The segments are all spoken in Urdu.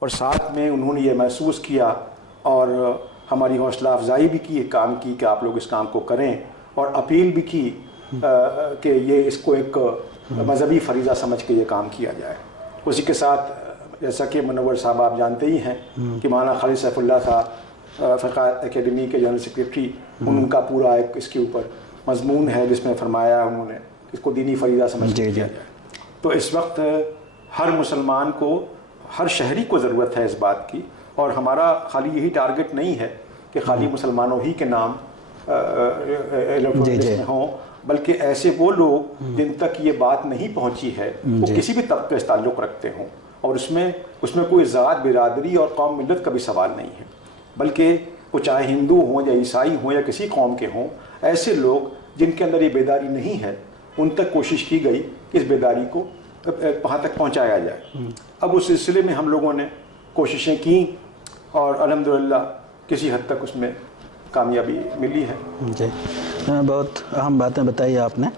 اور ساتھ میں انہوں نے یہ محسوس کیا اور ہماری حوصلہ افزائی بھی کی، کام کی کہ آپ لوگ اس کام کو کریں، اور اپیل بھی کی کہ یہ اس کو ایک مذہبی فریضہ سمجھ کے یہ کام کیا جائے۔ اسی کے ساتھ جیسا کہ منور صاحب آپ جانتے ہی ہیں کہ مولانا خالد سیف اللہ تھا فقہ اکیڈمی کے جنرل سیکریٹری، ان کا پورا ایک اس کے اوپر مضمون ہے جس میں فرمایا انہوں نے اس کو دینی فریضہ سمجھ کے کیا جائے۔ تو اس وقت ہر مسلمان کو، ہر شہری کو ضرورت ہے اس بات کی، اور ہمارا خالی یہی ٹارگٹ نہیں ہے کہ خالی مسلمانوں ہی کے نام الیکٹرانک میں ہوں، بلکہ ایسے وہ لوگ جن تک یہ بات نہیں پہنچی ہے، وہ کسی بھی طبقے سے تعلق رکھتے ہوں، اور اس میں کوئی ذات، برادری اور قوم ملت کا بھی سوال نہیں ہے، بلکہ وہ چاہے ہندو ہوں یا عیسائی ہوں یا کسی قوم کے ہوں، ایسے لوگ جن کے اندر یہ بیداری نہیں ہے، ان تک کوشش کی گئی کہ اس بیداری کو وہاں تک پہنچایا جائے۔ اب اس سلسلے میں ہم لوگوں نے کوششیں کی اور الحمدللہ کسی حد تک اس میں کامیابی ملی ہے۔ جی، بہت اہم باتیں بتائی آپ نے۔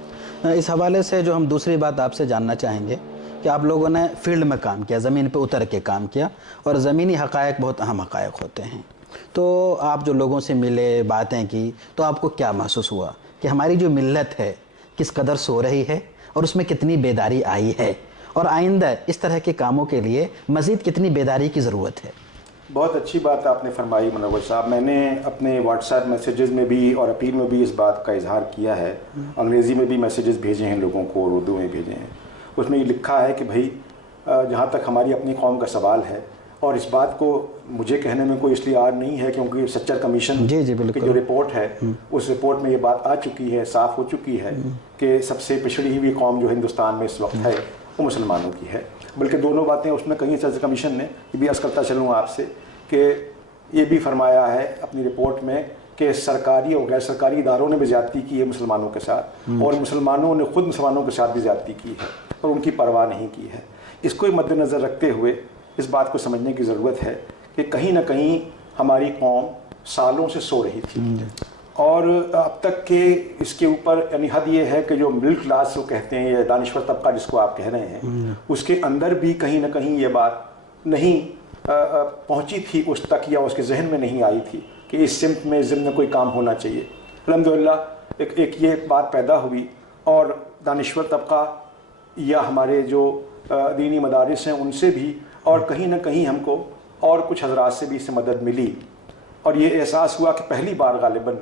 اس حوالے سے جو ہم دوسری بات آپ سے جاننا چاہیں گے کہ آپ لوگوں نے فیلڈ میں کام کیا، زمین پہ اتر کے کام کیا، اور زمینی حقائق بہت اہم حقائق ہوتے ہیں، تو آپ جو لوگوں سے ملے، باتیں کی، تو آپ کو کیا محسوس ہوا کہ ہماری جو ملت ہے کس قدر سو رہی ہے اور اس میں کتنی بیداری آئی ہے، اور آئندہ اس طرح کے کاموں کے لیے مزید کتنی بیداری کی ضرورت ہے؟ بہت اچھی بات آپ نے فرمائی منور صاحب۔ میں نے اپنے واٹس ایپ میسیجز میں بھی اور اپیل میں بھی اس بات کا اظہار کیا ہے، انگریزی میں بھی میسیجز بھیجے ہیں لوگوں کو اور اردو میں بھیجے ہیں۔ اس میں یہ لکھا ہے کہ بھائی جہاں تک ہماری اپنی قوم کا سوال ہے، اور اس بات کو مجھے کہنے میں کوئی اس لیے آر نہیں ہے کیونکہ سچر کمیشن کی جو رپورٹ ہے، اس رپورٹ میں یہ بات آ چکی ہے، صاف ہو چکی ہے کہ سب سے پچھڑی ہوئی قوم جو ہندوستان میں اس وقت ہے وہ مسلمانوں کی ہے۔ بلکہ دونوں باتیں اس میں کہیں سچر کمیشن نے یہ بھی عرض کرتا چلوں آپ سے کہ یہ بھی فرمایا ہے اپنی رپورٹ میں کہ سرکاری اور غیر سرکاری اداروں نے بھی زیادتی کی ہے مسلمانوں کے ساتھ، اور مسلمانوں نے خود مسلمانوں کے ساتھ بھی زیادتی کی ہے اور ان کی پرواہ نہیں کی ہے۔ اس کو مد نظر رکھتے ہوئے اس بات کو سمجھنے کی ضرورت ہے کہ کہیں نہ کہیں ہماری قوم سالوں سے سو رہی تھی، اور اب تک کہ اس کے اوپر یعنی حد یہ ہے کہ جو مڈل کلاس کو کہتے ہیں یا دانشور طبقہ جس کو آپ کہہ رہے ہیں، اس کے اندر بھی کہیں نہ کہیں یہ بات نہیں پہنچی تھی اس تک، یا اس کے ذہن میں نہیں آئی تھی کہ اس سمت میں ضمن میں کوئی کام ہونا چاہیے۔ الحمدللہ ایک یہ بات پیدا ہوئی، اور دانشور طبقہ یا ہمارے جو دینی مدارس ہیں ان سے بھی، اور کہیں نہ کہیں ہم کو اور کچھ حضرات سے بھی اس سے مدد ملی، اور یہ احساس ہوا کہ پہلی بار غالباً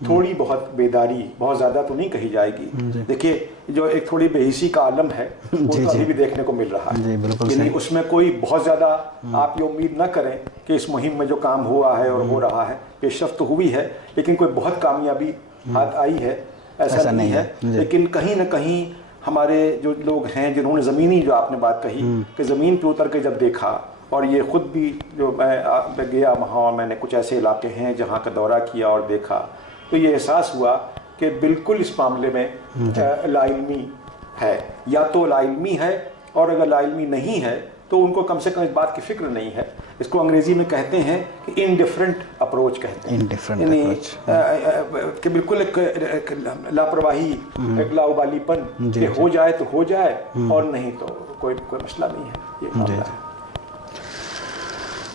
تھوڑی بہت بیداری، بہت زیادہ تو نہیں کہی جائے گی، دیکھیے جو ایک تھوڑی بے حسی کا عالم ہے وہ تو ابھی بھی دیکھنے کو مل رہا ہے، یعنی اس میں کوئی بہت زیادہ آپ یہ امید نہ کریں کہ اس مہم میں جو کام ہوا ہے اور ہو رہا ہے، پیش رفت تو ہوئی ہے لیکن کوئی بہت کامیابی ہاتھ آئی ہے ایسا نہیں ہے، لیکن کہیں نہ کہیں ہمارے جو لوگ ہیں جنہوں نے زمینی، جو آپ نے بات کہی کہ زمین پہ اتر کے جب دیکھا، اور یہ خود بھی جو میں گیا وہاں، میں نے کچھ ایسے علاقے ہیں جہاں کا دورہ کیا اور دیکھا، تو یہ احساس ہوا کہ بالکل اس معاملے میں لا علمی ہے، یا تو لا علمی ہے، اور اگر لا علمی نہیں ہے تو ان کو کم سے کم اس بات کی فکر نہیں ہے۔ اس کو انگریزی میں کہتے ہیں کہ انڈیفرنٹ اپروچ کہتے ہیں، یعنی کہ بالکل ایک لاپرواہی، ایک لاؤبالی پن کہ ہو جائے تو ہو جائے اور نہیں تو کوئی مسئلہ نہیں ہے، یہ معاملہ ہے۔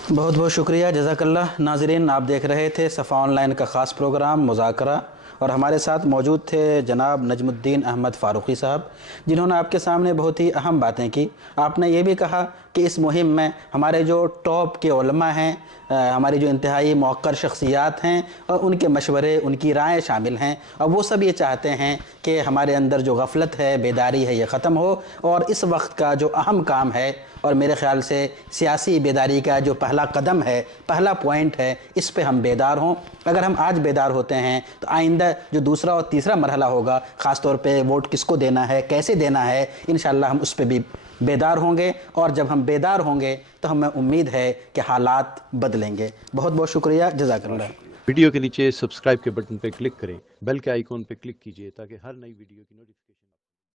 بہت بہت شکریہ، جزاک اللہ۔ ناظرین، آپ دیکھ رہے تھے صفا آن لائن کا خاص پروگرام مذاکرہ، اور ہمارے ساتھ موجود تھے جناب نجم الدین احمد فاروقی صاحب، جنہوں نے آپ کے سامنے بہت ہی اہم باتیں کی۔ آپ نے یہ بھی کہا کہ اس مہم میں ہمارے جو ٹاپ کے علماء ہیں، ہماری جو انتہائی موقر شخصیات ہیں، اور ان کے مشورے، ان کی رائے شامل ہیں، اور وہ سب یہ چاہتے ہیں کہ ہمارے اندر جو غفلت ہے، بیداری ہے، یہ ختم ہو، اور اس وقت کا جو اہم کام ہے، اور میرے خیال سے سیاسی بیداری کا جو پہلا قدم ہے، پہلا پوائنٹ ہے، اس پہ ہم بیدار ہوں۔ اگر ہم آج بیدار ہوتے ہیں تو آئندہ جو دوسرا اور تیسرا مرحلہ ہوگا، خاص طور پہ ووٹ کس کو دینا ہے، کیسے دینا ہے، انشاءاللہ ہم اس پہ بھی بیدار ہوں گے، اور جب ہم بیدار ہوں گے تو ہمیں امید ہے کہ حالات بدلیں گے۔ بہت بہت شکریہ، جزاک اللہ۔ ویڈیو کے نیچے سبسکرائب کے بٹن پہ کلک کریں، بیل کے آئیکن پہ کلک کیجئے تاکہ ہر نئی ویڈیو کی نوٹیفیکیشن